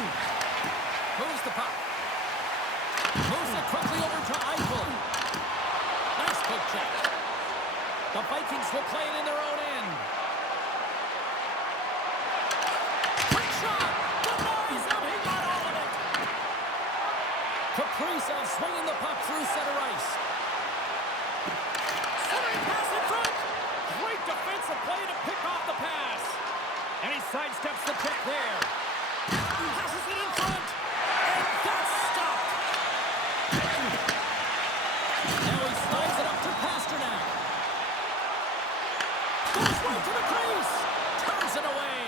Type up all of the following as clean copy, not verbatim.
Moves the puck. Moves it quickly over to Eichel. Nice poke check. The Vikings will play it in their own end. Quick shot. Denies him. He got all of it. Kaprizov swinging the puck through center ice. Centering pass in front. Great defensive play to pick off the pass. And he sidesteps the pick there. Passes it in front. And that's stopped. Now he slides it up to Pasternak. Goes right to the crease. Turns it away.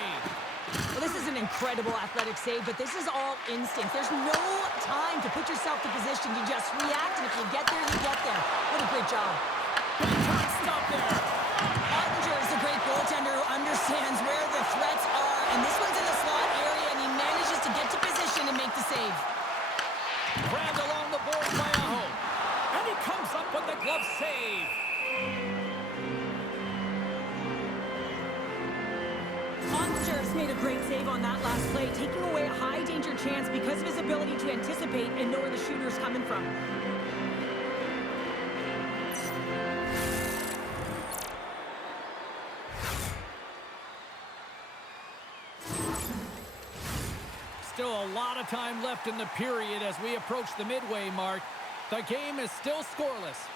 Well, this is an incredible athletic save, but this is all instinct. There's no time to put yourself to position. You just react, and if you get there, you get there. What a great job. Big time stop there. Ottinger is a great goaltender who understands where the threats are, and this one's in the slot area, and he manages to get to position and make the save. Grabbed along the boards by Aho. And he comes up with the glove save. Ottinger's made a great save on that last play, taking away a high-danger chance because of his ability to anticipate and know where the shooter's coming from. Still a lot of time left in the period as we approach the midway mark. The game is still scoreless.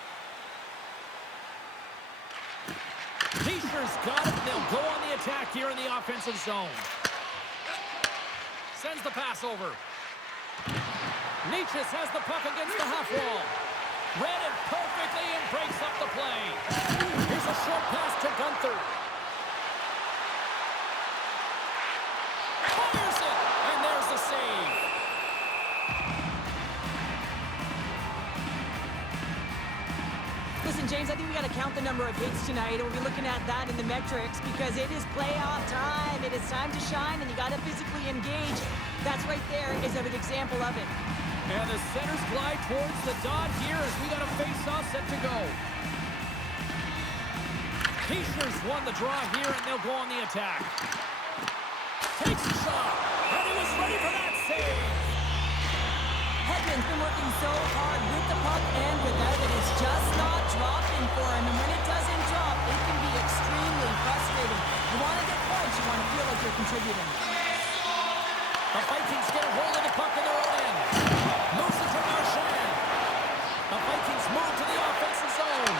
Fischer's got it. They'll go on the attack here in the offensive zone. Sends the pass over. Nietzsche has the puck against the half wall. Read it perfectly and breaks up the play. Here's a short pass to Gunther. Fires it, and there's the save. Listen, James, I think we got to count the number of hits tonight, and we'll be looking at that in the metrics because it is playoff time. It is time to shine, and you got to physically engage. That's right there is an example of it. And the centers glide towards the dot here as we got a face-off set to go. Fischer's won the draw here, and they'll go on the attack. Takes a shot, and he was ready for that save. Hedman's been working so hard with the puck and without it. It's just not dropping for him, and when it doesn't drop, it can be extremely frustrating. You want to get points, you want to feel like you're contributing. The Vikings get a hold of the puck in their own end. Moves it to Marchand. The Vikings move to the offensive zone.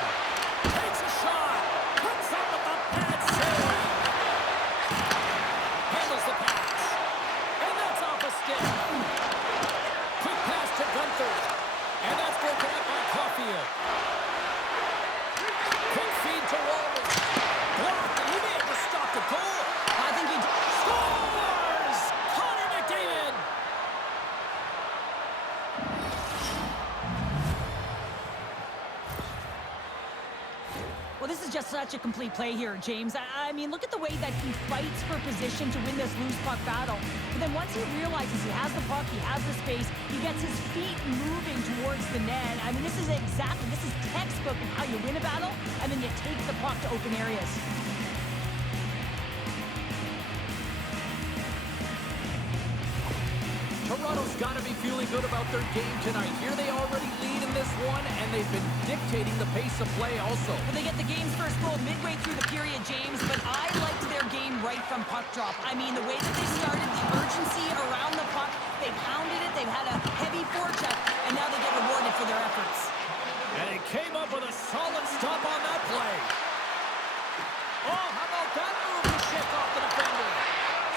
Takes a shot. Puts up with the bad save. Handles the pass. And that's off a stick. Quick pass to Gunther. And that's broken up by Caulfield. Quick feed to Walden. Blocked, and he may have to stop the goal. I think he Scores! Connor McDavid! Well, this is just such a complete play here, James. I mean, look at the way that he fights for position to win this loose puck battle. But then once he realizes he has the puck, he has the space, he gets his feet moving towards the net. I mean, this is textbook of how you win a battle, and then you take the puck to open areas. Toronto's got to be feeling good about their game tonight. Here they already lead in this one, and they've been dictating the pace of play also. Well, they get the game's first goal midway through the period, James, but I liked their game right from puck drop. I mean, the way that they started, the urgency around the puck, they pounded it, they've had a heavy forecheck, and now they get rewarded for their efforts. And he came up with a solid stop on that play. Oh, how about that move to shake off the defender?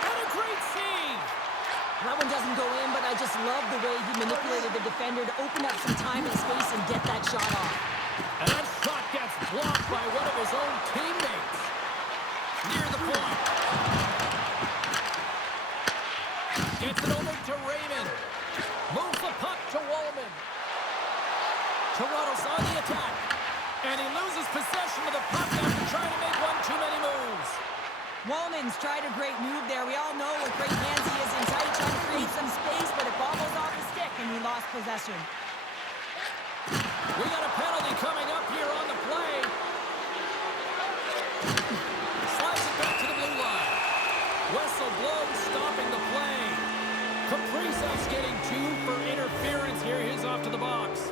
And a great save! That one doesn't go in, but I just love the way he manipulated the defender to open up some time and space and get that shot off. And that shot gets blocked by one of his own teammates. Near the point. Gets it over to Raymond. Moves the puck to Wallman. Toronto's on the attack. And he loses possession of the puck after trying to make one too many moves. Wallman's tried a great move there. We all know with great hands he is in tight, trying to create some space, but it bobbles off the stick, and he lost possession. We got a penalty coming up here on the play. Slides it back to the blue line. Whistle blows, stopping the play. getting 2 for interference here. He's off to the box.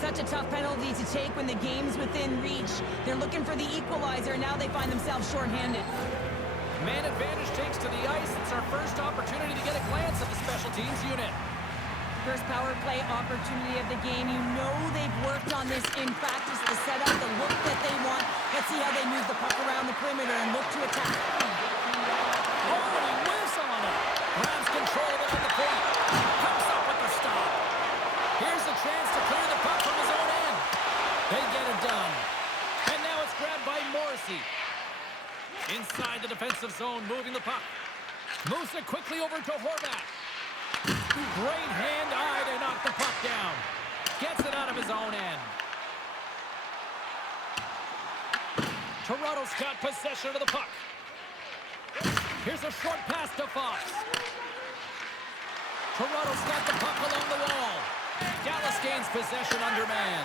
Such a tough penalty to take when the game's within reach. They're looking for the equalizer, and now they find themselves shorthanded. Man advantage takes to the ice. It's our first opportunity to get a glance at the special teams unit. First power play opportunity of the game. You know they've worked on this in practice to set up the look that they want. Let's see how they move the puck around the perimeter and look to attack. Oh, and he whiffs on it. Grabs control of it at the point. Comes up with the stop. Here's a chance to clear the puck from his own end. They get it done. And now it's grabbed by Morrissey. Inside the defensive zone, moving the puck. Moves it quickly over to Horvat. Great hand-eye to knock the puck down. Gets it out of his own end. Toronto's got possession of the puck. Here's a short pass to Fox. Toronto's got the puck along the wall. Dallas gains possession under man.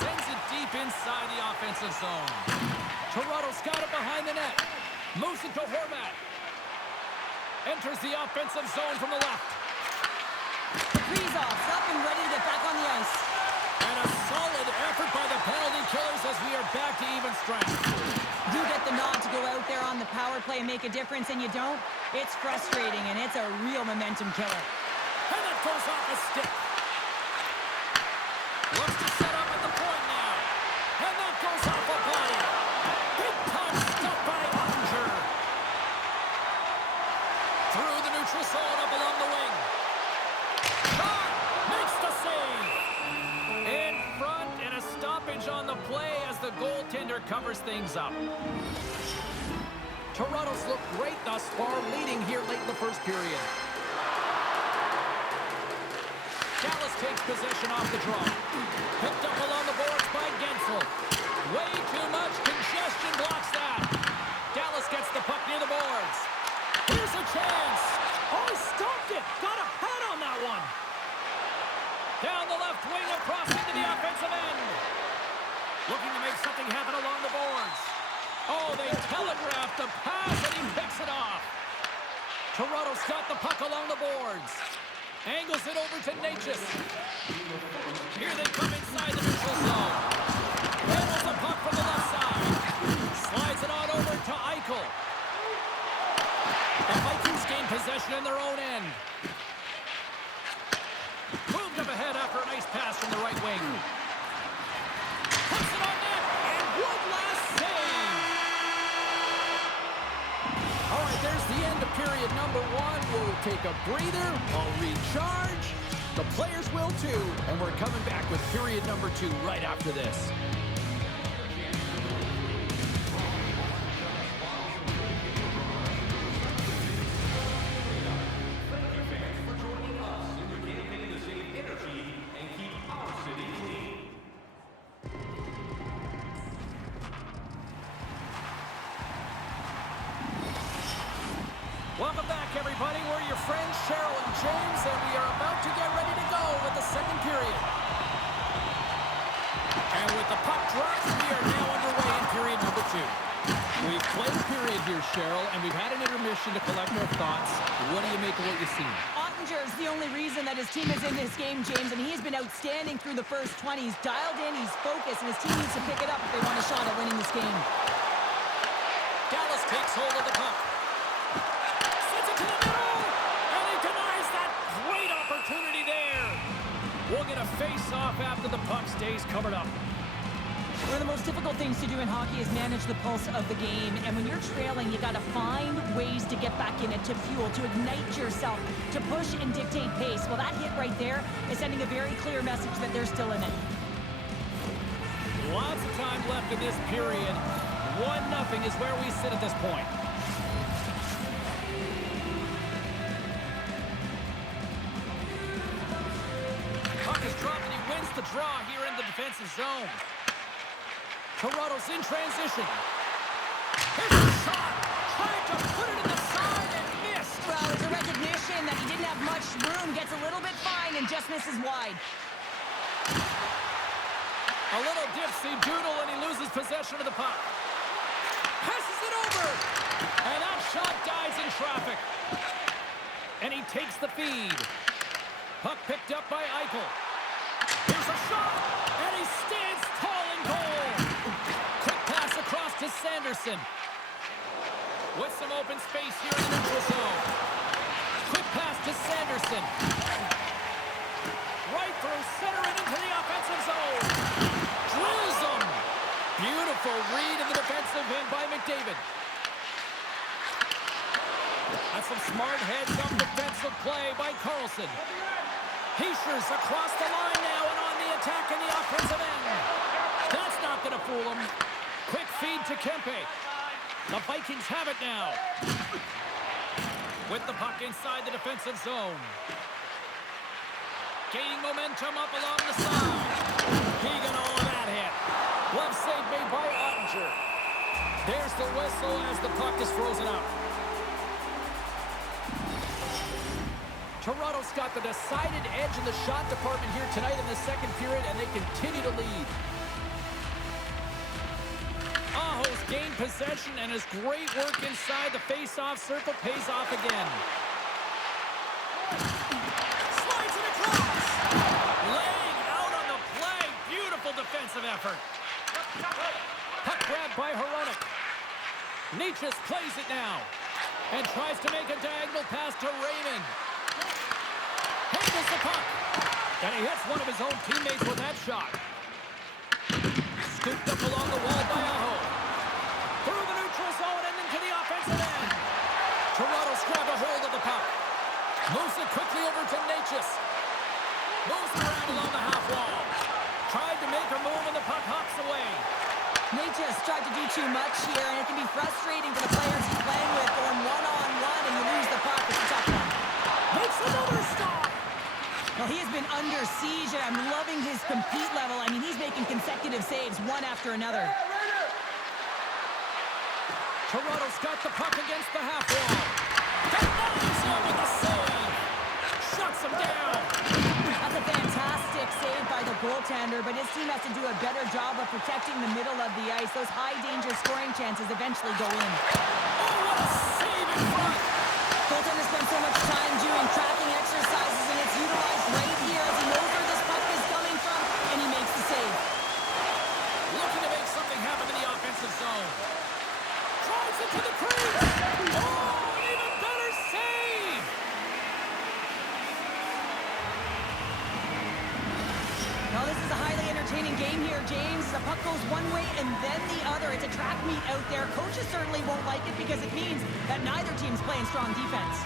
Sends it deep inside the offensive zone. Toronto's got it behind the net. Moves it to Horvat. Enters the offensive zone from the left. Kaprizov's up and ready to get back on the ice. And a solid effort by the penalty killers as we are back to even strength. You get the nod to go out there on the power play and make a difference, and you don't. It's frustrating, and it's a real momentum killer. And it goes off a stick. Looks to set up at the point now. And that goes off a body. Big time stuff by Ottinger. Through the neutral zone up along the wing. Shot! Makes the save. In front, and a stoppage on the play as the goaltender covers things up. Toronto's looked great thus far, leading here late in the first period. Dallas takes possession off the draw. Picked up along the boards by Gensel. Way too much congestion blocks that. Dallas gets the puck near the boards. Here's a chance. Oh, he stopped it. Got a head on that one. Down the left wing across into the offensive end. Looking to make something happen along the boards. Oh, they telegraphed the pass and he picks it off. Toronto's got the puck along the boards. Angles it over to Natchez. Here they come inside the neutral zone. Handles the puck from the left side. Slides it on over to Eichel. The Vikings gain possession in their own end. Moved up ahead after a nice pass from the right wing. Puts it on net, and one last save. All right, there's the end of period number 1. We'll take a breather. I'll recharge. The players will too. And we're coming back with period number 2 right after this. Welcome back, everybody. We're your friends, Cheryl and James, and we are about to get ready to go with the second period. And with the puck dropped, we are now underway in period number 2. We've played a period here, Cheryl, and we've had an intermission to collect our thoughts. What do you make of what you've seen? Ottinger is the only reason that his team is in this game, James, and he's been outstanding through the first 20. He's dialed in, he's focused, and his team needs to pick it up if they want a shot at winning this game. Dallas takes hold of the puck. Sends it to the middle, and he denies that great opportunity there. We'll get a face-off after the puck stays covered up. One of the most difficult things to do in hockey is manage the pulse of the game. And when you're trailing, you got to find ways to get back in it, to fuel, to ignite yourself, to push and dictate pace. Well, that hit right there is sending a very clear message that they're still in it. Lots of time left in this period. 1-0 is where we sit at this point. Puck is dropped and he wins the draw here in the defensive zone. Toronto's in transition. Here's a shot. Trying to put it in the side and missed. Well, it's a recognition that he didn't have much room, gets a little bit fine and just misses wide. A little dipsy doodle and he loses possession of the puck. Passes it over. And that shot dies in traffic. And he takes the feed. Puck picked up by Eichel. Here's a shot, and he stands tall in goal. Quick pass across to Sanderson. With some open space here in the neutral zone. Quick pass to Sanderson. Right through center and into the offensive zone. Drills him. Beautiful read in the defensive end by McDavid. That's some smart heads-up defensive play by Carlson. Heischer's across the line now and on the attack in the offensive end. That's not going to fool him. Quick feed to Kempe. The Vikings have it now. With the puck inside the defensive zone. Gaining momentum up along the side. He got all of that hit. Glove save made by Ottinger. There's the whistle as the puck is frozen up. Toronto's got the decided edge in the shot department here tonight in the second period, and they continue to lead. Aho's gained possession, and his great work inside the face-off circle pays off again. Slides it across. Laying out on the play. Beautiful defensive effort. Puck grabbed by Hronek. Nietzsche plays it now and tries to make a diagonal pass to Raymond. Handles the puck. And he hits one of his own teammates with that shot. Scooped up along the wall by Aho. Through the neutral zone and into the offensive end. Toronto's grabbed a hold of the puck. Moves it quickly over to Natchez. Moves around along the half wall. Tried to make a move and the puck hops away. Natchez tried to do too much here, and it can be frustrating for the players he's playing with going one-on-one and you lose the puck. It's a tough one. Makes another stop. Well, he has been under siege, and I'm loving his compete level. I mean, he's making consecutive saves one after another. Toronto's got the puck against the half wall. Goblins with the save. Shuts him down. That's a fantastic save by the goaltender, but his team has to do a better job of protecting the middle of the ice. Those high-danger scoring chances eventually go in. Oh, what a save in front. Goaltender spends so much time doing tracking exercises, and it's utilized right here as he knows where this puck is coming from, and he makes the save. Looking to make something happen in the offensive zone. Drives it to the crease. Oh, an even better save. Now, this is a highly entertaining game here, James. The puck goes one way and then the other. It's a track meet out there. Coaches certainly won't like it because it means that neither team's playing strong defense.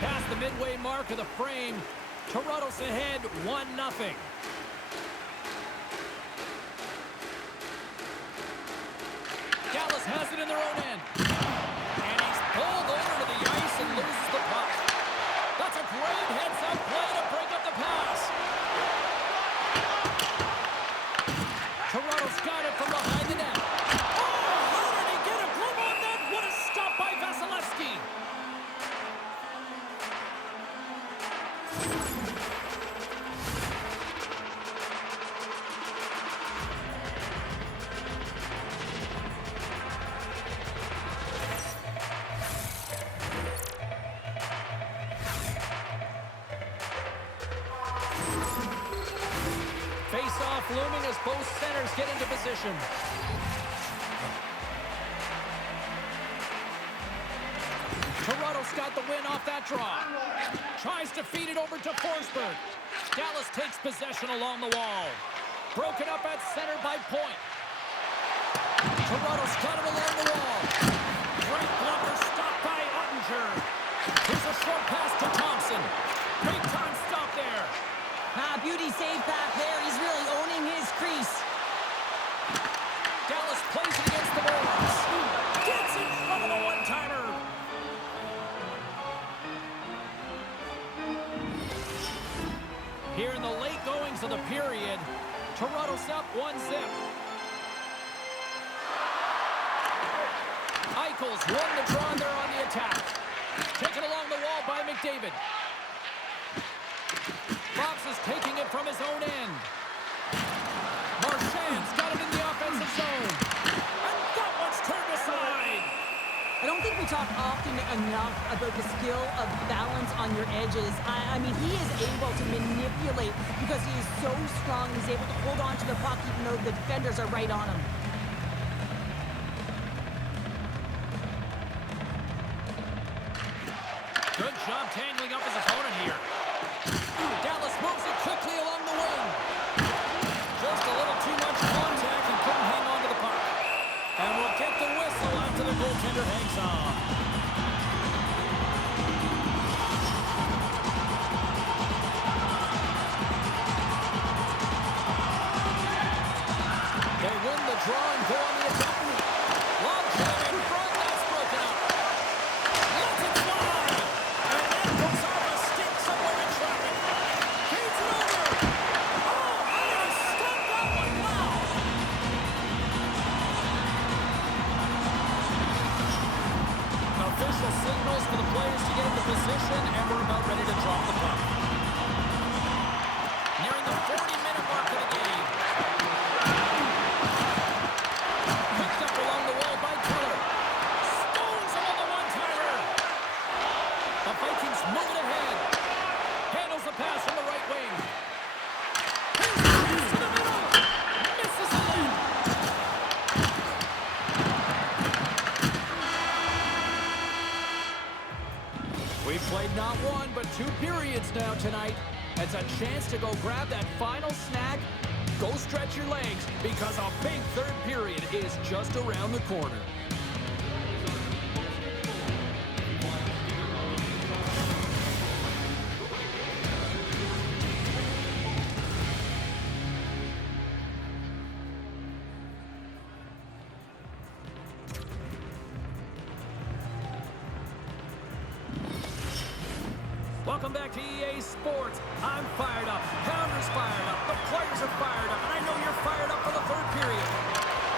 Past the midway mark of the frame, Toronto's ahead 1-0. Dallas has it in their own end. And he's pulled over to the ice and loses the puck. That's a great heads-up play to break up the pass. Toronto's got it from behind the net. Oh, how did he get a glove on that? What a stop by Vasilevsky. Face-off looming as both centers get into position. Toronto's got the win off that draw. Tries to feed it over to Forsberg. Dallas takes possession along the wall. Broken up at center by Point. Toronto's got it along the wall. Great blocker stopped by Ottinger. Here's a short pass to Thompson. Great time stop there. Beauty save back there. He's really owning his crease. Dallas plays it against the boards. Gets in front of the one-timer. Here in the late goings of the period, Toronto's up 1-0. Eichel's won the draw there on the attack. Taken along the wall by McDavid. Fox is taking it from his own end. we talk often enough about the skill of balance on your edges. I mean, he is able to manipulate because he is so strong. He's able to hold on to the puck even though the defenders are right on him. Good job tangling up his opponent here. Dallas moves it quickly along the wing. Just a little too much contact and couldn't hang on to the puck. And we'll get the whistle after the goaltender hangs on. They win the draw and go on the attack. Long jam in front, that's broken up. Lets it fly. And that goes off a stick somewhere in traffic. Feeds it over. Oh, how did he stop that one? Wow. Official signals for the players to get into position, and we're about ready to drop the puck. Nearing the 40-minute mark of the game. Picked up along the wall by Keller. Stones him on the one-timer. The Vikings move it ahead. Handles the pass from the right wing. Here's the pass to the middle. Misses it in. We've played not one, but 2 periods now tonight. It's a chance to go grab that final snack. Go stretch your legs, because a big third period is just around the corner. Welcome back to EA Sports. I'm fired up. Pounder's fired up. The players are fired up. And I know you're fired up for the third period.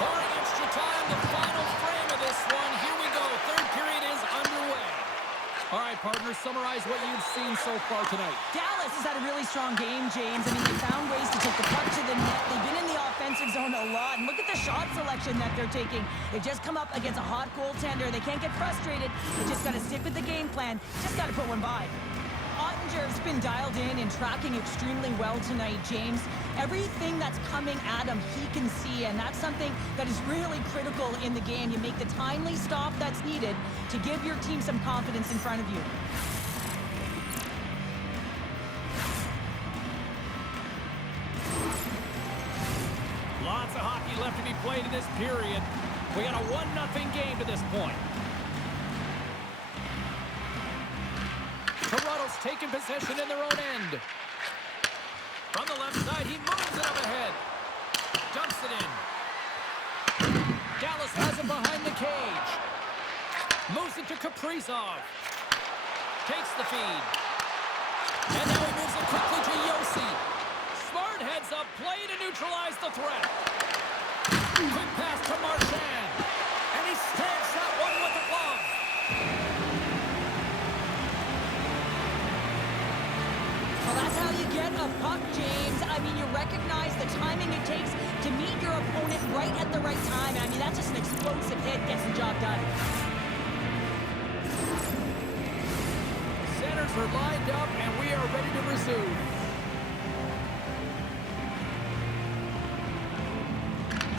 Barring extra time, the final frame of this one. Here we go. Third period is underway. All right, partner, summarize what you've seen so far tonight. Dallas has had a really strong game, James. I mean, they found ways to take the puck to the net. They've been in the offensive zone a lot. And look at the shot selection that they're taking. They just come up against a hot goaltender. They can't get frustrated. They just got to stick with the game plan. Just got to put one by. Ottinger's been dialed in and tracking extremely well tonight, James. Everything that's coming at him, he can see, and that's something that is really critical in the game. You make the timely stop that's needed to give your team some confidence in front of you. Lots of hockey left to be played in this period. We got a 1-0 game to this point. Toronto's taking possession in their own end. From the left side, he moves it up ahead. Dumps it in. Dallas has him behind the cage. Moves it to Kaprizov. Takes the feed. And now he moves it quickly to Yossi. Smart heads up play to neutralize the threat. Quick pass to Marchand. And he stamps that one with the glove. Well, that's how you get a puck, James. I mean, you recognize the timing it takes to meet your opponent right at the right time. I mean, that's just an explosive hit, gets the job done. Centers are lined up, and we are ready to resume.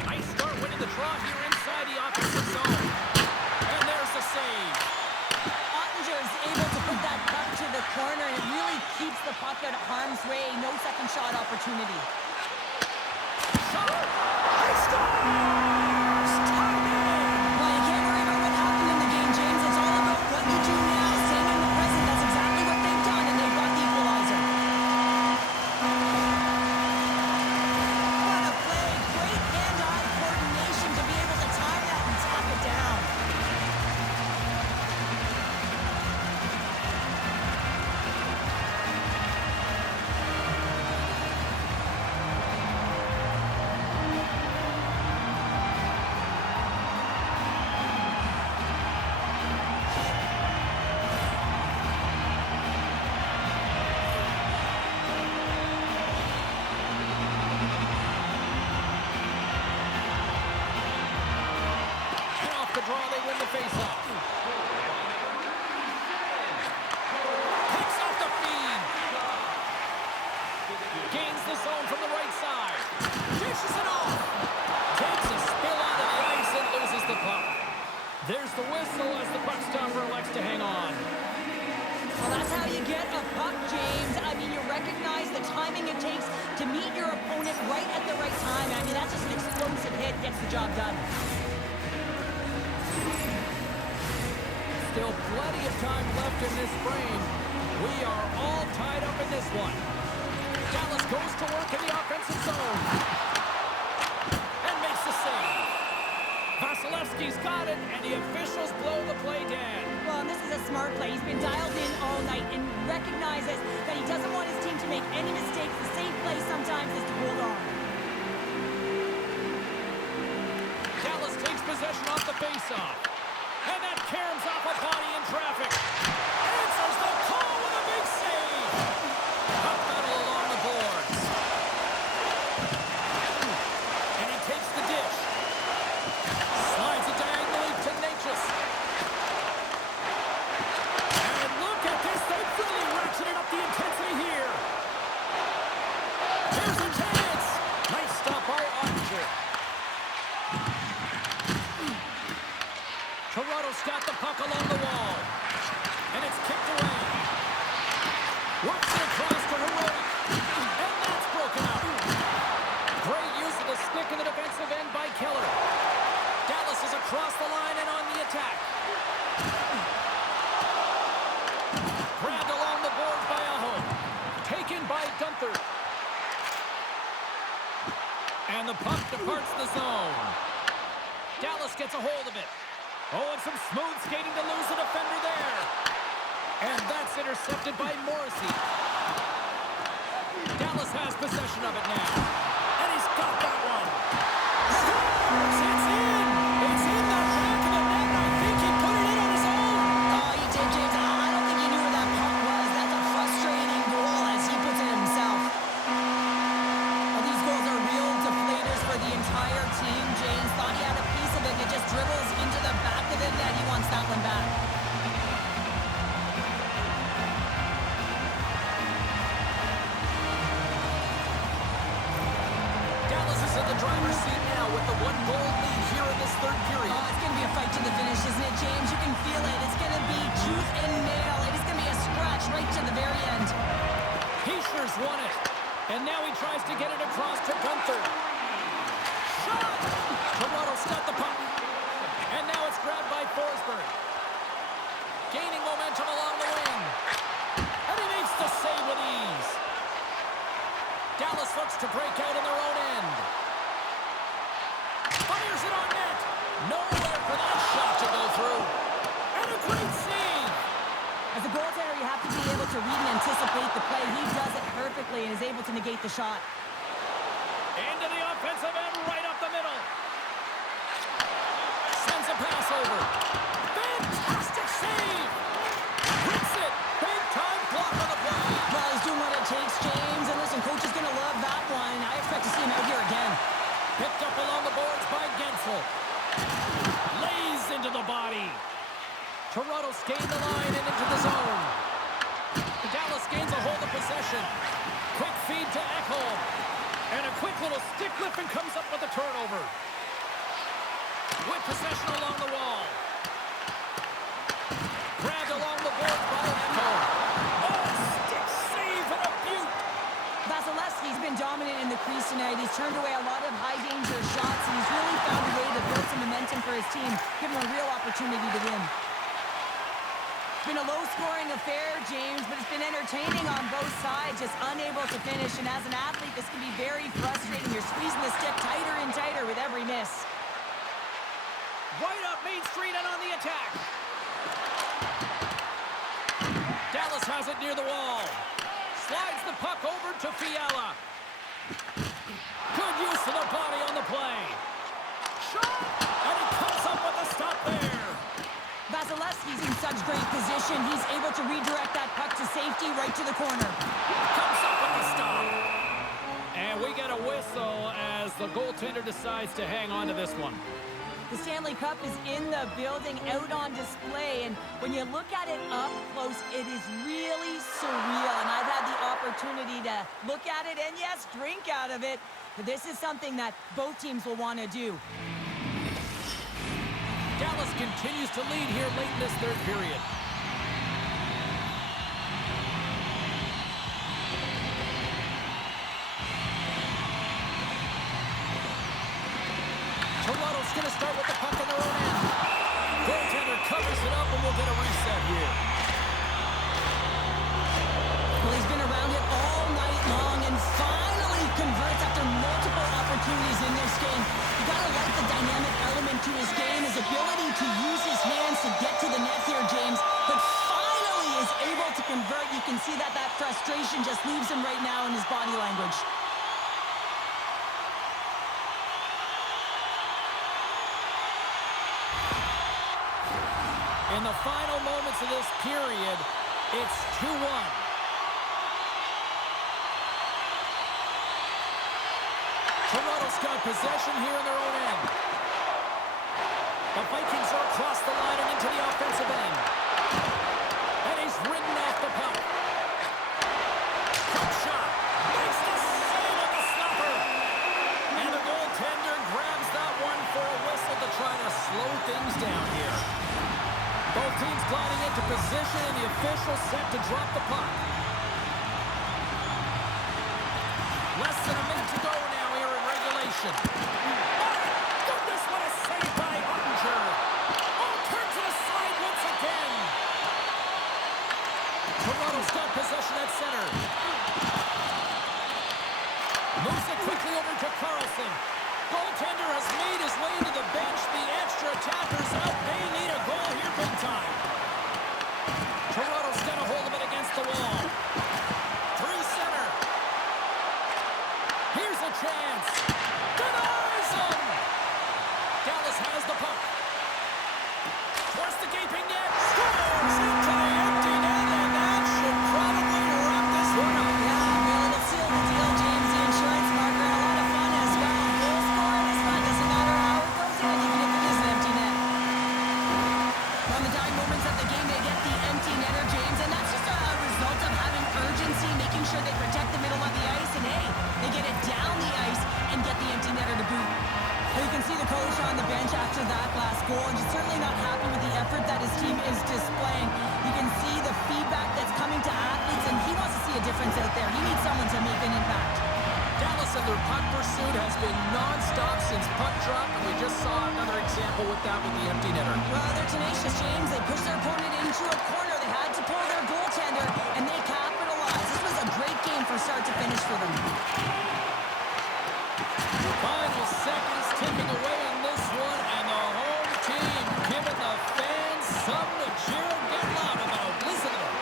Nice start winning the draw here inside the offensive zone. And there's the save. Ottinger's able to put that puck to the corner, and it really keeps the puck out of harm's way. No second shot opportunity. Shot! He scores! Tied it! Well, you can't worry about what happened in the game, James. It's all about what you do now. Staying in the present, that's exactly what they've done, and they've got the equalizer. What a play. Great hand-eye coordination to be able to time that and tap it down. And off the draw, they win the faceoff. Gains the zone from the right side. Dishes it off. Takes a spill onto the ice and loses the puck. There's the whistle as the puck stopper elects to hang on. Well, that's how you get a puck, James. I mean, you recognize the timing it takes to meet your opponent right at the right time. I mean, that's just an explosive hit, gets the job done. Still plenty of time left in this frame. We are all tied up in this one. Dallas goes to work in the offensive zone. And makes the save. Vasilevsky's got it, and the officials blow the play dead. Well, and this is a smart play. He's been dialed in all night and recognizes that he doesn't want his team to make any mistakes. The safe play sometimes is to hold on. Dallas takes possession off the faceoff. And that caroms off a body in traffic. Answers the call with a big save. Puck battle along the boards. And he takes the dish. Slides it diagonally to Natchez. And look at this. They've really ratcheted up the intensity here. Here's a chance. Nice stop by Ottinger. Toronto's got the puck along the wall. And it's kicked away. Works it across to Heroic. And that's broken up. Great use of the stick in the defensive end by Keller. Dallas is across the line and on the attack. Grabbed along the boards by Aho. Taken by Gunther. And the puck departs the zone. Dallas gets a hold of it. Oh, and some smooth skating to lose the defender there. And that's intercepted by Morrissey. Dallas has possession of it now. And he's got that one. Scores! It's in! It's in the back of the net. I think he put it in on his own. Oh, he did, James. I don't think he knew where that puck was. That's a frustrating goal as he puts it himself. Well, these goals are real deflators for the entire team. James thought he had a piece of it. It just dribbles into the back of the net. He wants that one back. Dallas is in the driver's seat now with the one-goal lead here in this third period. Oh, it's going to be a fight to the finish, isn't it, James? You can feel it. It's going to be tooth and nail. It is going to be a scratch right to the very end. Heischer's won it. And now he tries to get it across to Gunther. Shot! Toronto's got the puck. And now it's grabbed by Forsberg. Gaining momentum along the wing. And he makes the save with ease. Dallas looks to break out in their own end. Fires it on net. Nowhere for that shot to go through. And a great save. As a goaltender, you have to be able to read and anticipate the play. He does it perfectly and is able to negate the shot. Into the offensive end, right up the middle. Sends a pass over. Fantastic save. Hits it. Big time block on the play. Well, he's doing what it takes, James. And listen, coach is going to love that one. I expect to see him out here again. Picked up along the boards by Gensel. Lays into the body. Toronto's gained the line and into the zone. Dallas gains a hold of possession. Quick feed to Ekholm. And a quick little stick lift and comes up with a turnover. With possession along the wall. Grabbed along the boards by Ekholm. Oh, stick save and a beaut. Vasilevsky's been dominant in the crease tonight. He's turned away a lot of high-danger shots, and he's really found a way to build some momentum for his team, give him a real opportunity to win. It's been a low-scoring affair, James, but it's been entertaining on both sides, just unable to finish. And as an athlete, this can be very frustrating. You're squeezing the stick tighter and tighter with every miss. Right up Main Street and on the attack. Dallas has it near the wall. Slides the puck over to Fiala. Good use of the body on the play. Shot! And he comes up with a stop there. Vasilevsky's in such great position. He's able to redirect that puck to safety right to the corner. Comes up with the stop. And we get a whistle as the goaltender decides to hang on to this one. The Stanley Cup is in the building, out on display, and when you look at it up close, it is really surreal. And I've had the opportunity opportunity to look at it and, yes, drink out of it. But this is something that both teams will want to do. Dallas continues to lead here late in this third period. Toronto's going to start with the puck on their own end. Goaltender covers it up, and we'll get a reset here. Well, he's been around it all night long and finally converts after multiple opportunities in this game. You gotta like the dynamic element to his game, his ability to use his hands to get to the net here, James. But finally is able to convert. You can see that frustration just leaves him right now in his body language. In the final moments of this period, it's 2-1. Toronto's got possession here in their own end. The Vikings are across the line and into the offensive end. And he's ridden off the puck. Quick shot. Makes the save of the stopper. And the goaltender grabs that one for a whistle to try to slow things down here. Both teams gliding into position, and the official set to drop the puck. Less than a minute to go now here in regulation. Oh, goodness, what a save by Ottinger. Oh, turns to the side once again. Toronto's got possession at center. Moves it quickly over to Carlson. Goaltender has made his way to the bench. The extra attackers out. They need a goal here big time. Toronto's got a hold of it against the wall. Through center. Here's a chance. Denies him. Dallas has the puck. Towards the gaping net. Scores into the empty net, and that should probably wrap this one up. Yeah, well, it'll seal the deal, James. The insurance marker, and a lot of fun as well. Goal scoring is fun. Doesn't matter how it goes in, even if it is an empty net. On the dying moments of the game, they get the empty netter, James, and that's just a result of having urgency, making sure they protect the middle of the ice, and hey, they get it down the ice and get the empty netter to boot. Well, you can see the coach on the bench after that last goal, and he's certainly not happy with the effort that his team is displaying. You can see the feedback that's coming to athletes, and he wants to see a difference out there. He needs someone to make an impact. Dallas and their puck pursuit has been non-stop since puck drop, and we just saw another example with that with the empty netter. Well, they're tenacious, James. They pushed their opponent into a corner. They had to pull their goaltender, and they capitalized. This was a great game from start to finish for them. Final seconds ticking away in this one, and the home team giving the fans something to cheer and get loud about. Listen to them.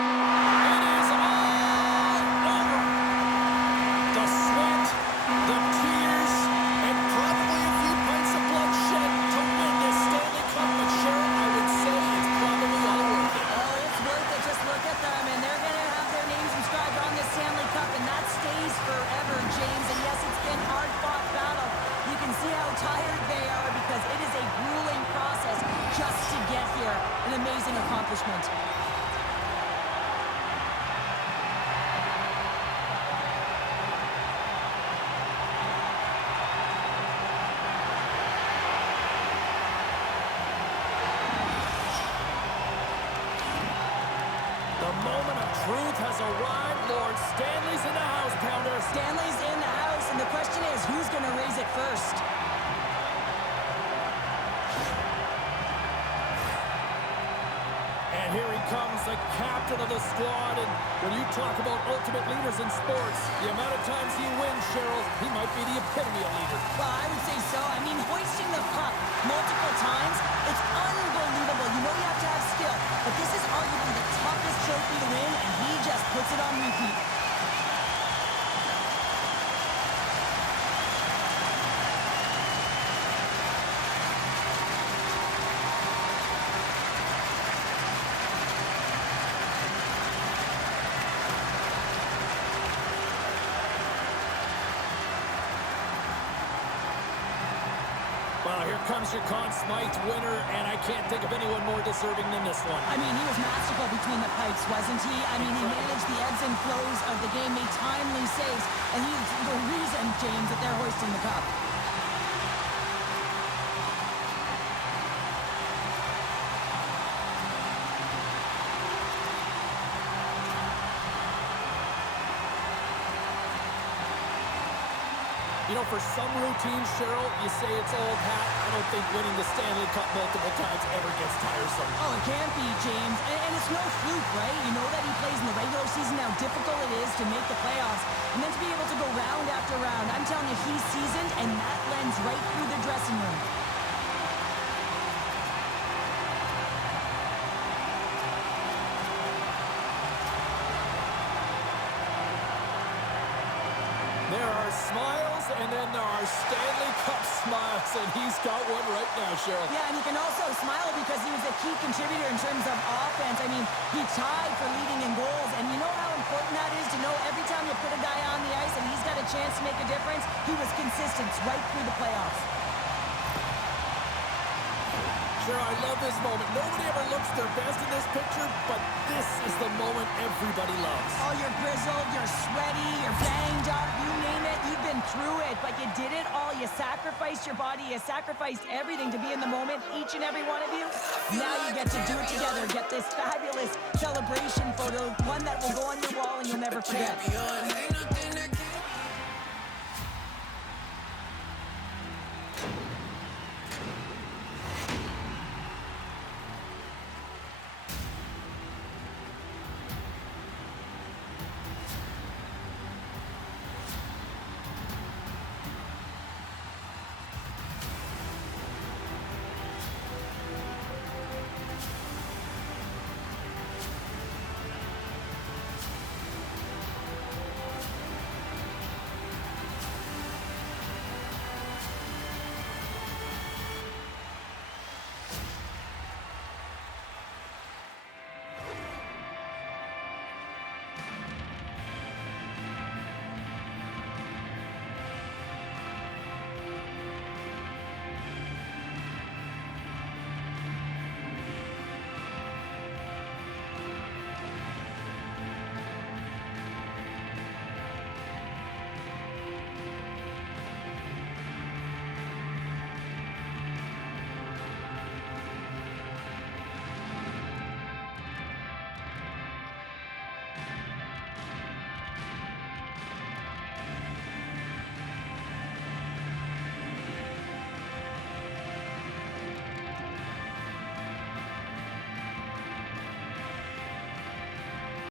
It is all over. The sweat, the tears, and probably a few pints of bloodshed to win this Stanley Cup. But Cheryl, I would say it's probably all worth it. Oh, it's worth it. Just look at them, and they're going to have their names inscribed on this Stanley Cup, and that stays forever, James. And yes, it's been hard-fought battle. You can see how tired they are because it is a grueling process just to get here. An amazing accomplishment. The moment of truth has arrived. Lord Stanley's in the house, Pounder. Stanley's in the house, and the question is, who's going to raise it first? And here he comes, the captain of the squad. And when you talk about ultimate leaders in sports, the amount of times he wins, Cheryl, he might be the epitome of leader. Well, I would say so. I mean, hoisting the puck multiple times, it's unbelievable. You know you have to have skill, but this is arguably the toughest trophy to win, and he just puts it on repeat. Well, here comes your Conn Smythe winner, and I can't think of anyone more deserving than this one. I mean, he was masterful between the pipes, wasn't he? I mean, he managed the ebbs and flows of the game, made timely saves, and he's the reason, James, that they're hoisting the cup. You know, for some routines, Cheryl, you say it's old hat. I don't think winning the Stanley Cup multiple times ever gets tiresome. Oh, it can't be, James. And it's no fluke, right? You know that he plays in the regular season, how difficult it is to make the playoffs. And then to be able to go round after round. I'm telling you, he's seasoned, and that lends right through the dressing room. There are smiles, and then there are Stanley Cup smiles, and he's got one right now, Cheryl. Yeah, and he can also smile because he was a key contributor in terms of offense. I mean, he tied for leading in goals, and you know how important that is to know every time you put a guy on the ice and he's got a chance to make a difference? He was consistent right through the playoffs. Cheryl, I love this moment. Nobody ever looks their best in this picture, but this is the moment everybody loves. Oh, you're grizzled, you're sweaty, you're banged up, you name it, you've been through it, but you did it all. You sacrificed your body, you sacrificed everything to be in the moment, each and every one of you. Now you get to do it together, get this fabulous celebration photo, one that will go on your wall and you'll never forget.